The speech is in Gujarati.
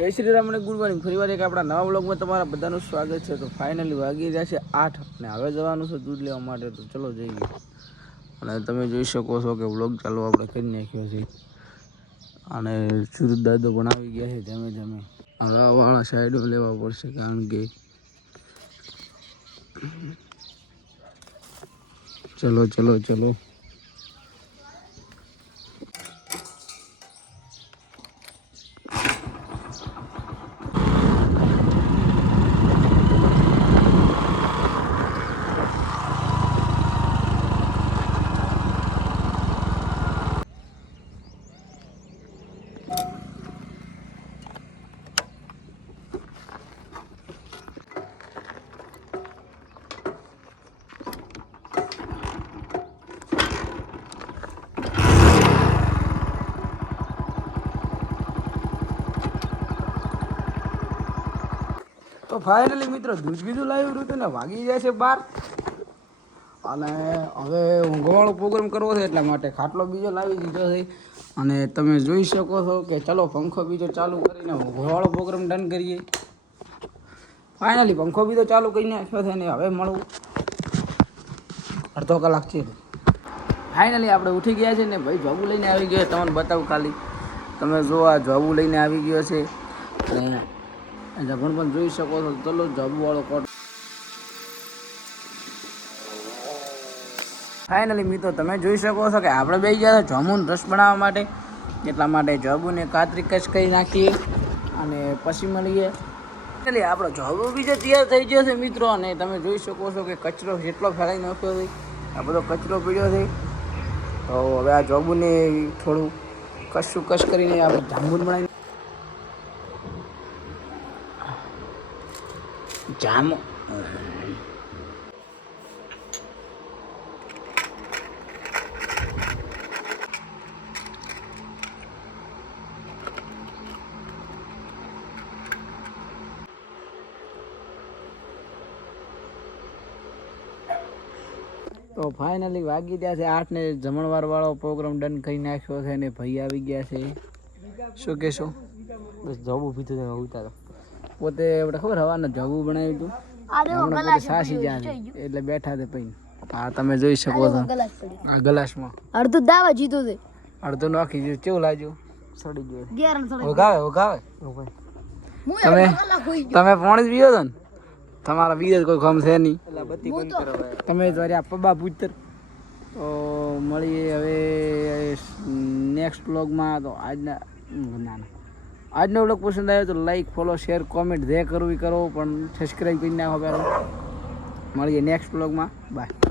જય શ્રી રામ અને ગુડ મોર્નિંગ. ફરી વાર એક આપણા નવા વ્લોગમાં તમારા બધાનું સ્વાગત છે. તો ફાઇનલી વાગી રહ્યા છે 8 અને હવે જવાનું છે દૂધ લેવા માટે. તો ચલો જઈએ. અને તમે જોઈ શકો છો કે વ્લોગ ચાલુ આપણે કરી નાખ્યો છે અને સુરત દાદો પણ આવી ગયા છે જમે જમે. હવાવાળા સાઈડો લેવા પડશે કારણ કે ચલો ચલો ચલો. તો ફાઇનલી મિત્રો દૂધ બીજું લાવ્યું હતું ને વાગી જાય છે 12 અને હવે ઊંઘવાળો પ્રોગ્રામ કરવો છે એટલા માટે ખાટલો બીજો લાવી દીધો છે. અને તમે જોઈ શકો છો કે ચલો પંખો બીજો ચાલુ કરીને ઊંઘવાળો પ્રોગ્રામ ડન કરીએ. ફાઇનલી પંખો બીજો ચાલુ કરીને નાખ્યો છે ને હવે મળવું અડધો કલાક છે. ફાઇનલી આપણે ઉઠી ગયા છે ને ભાઈ જોબુ લઈને આવી ગયો. તમને બતાવું ખાલી તમે જો આ જોબુ લઈને આવી ગયો છે અને જગણ પણ જોઈ શકો છો. ચલો જોબવાળો કોટ. ફાઇનલી મિત્રો તમે જોઈ શકો છો કે આપણે બેસી ગયા જામુન રસ બનાવવા માટે. એટલા માટે જોબુને કાતરી કચ કરી નાખીએ અને પછી મળીએ. એટલે આપણો જોબુ બીજો તૈયાર થઈ ગયો છે મિત્રો. અને તમે જોઈ શકો છો કે કચરો જેટલો ફેલાઈ નાખ્યો છે આ બધો કચરો પીડ્યો છે. તો હવે આ જોબુને થોડું કશું કશ કરીને આપણે જામુન બનાવી જામો. તો ફાઇનલી વાગી ગયા છે 8 ને જમણવાર વાળો પ્રોગ્રામ ડન કરી નાખ્યો છે. અને ભાઈ આવી ગયા છે. શું કહેશો? બસ જોબુ પીધું છે ઉતારો. પોતે આપણે ખબર હવાના જોબુ બનાવ્યું હતું સાસી જ્યાં એટલે બેઠા છે પછી. હા તમે જોઈ શકો છો આ ગલાસમાં અડધું દાવા જીધું છે અડધું નાખી દીધું. કેવું લાગ્યું? સડી ગયું. ઓગાવે ઓગાવે. તમે પાણી જ પીયો છો ને? તમારા બીજા કોઈ કામ છે નહીં. તમે જયારે આ પબ્બા પૂછતર. તો મળીએ હવે નેક્સ્ટ વ્લોગમાં. તો આજનો વ્લોગ પસંદ આવ્યો તો લાઈક ફોલો શેર કોમેન્ટ જે કરવું એ કરો પણ સબસ્ક્રાઈબ કરી નાખો પહેલાં. મળીએ નેક્સ્ટ વ્લોગમાં. બાય.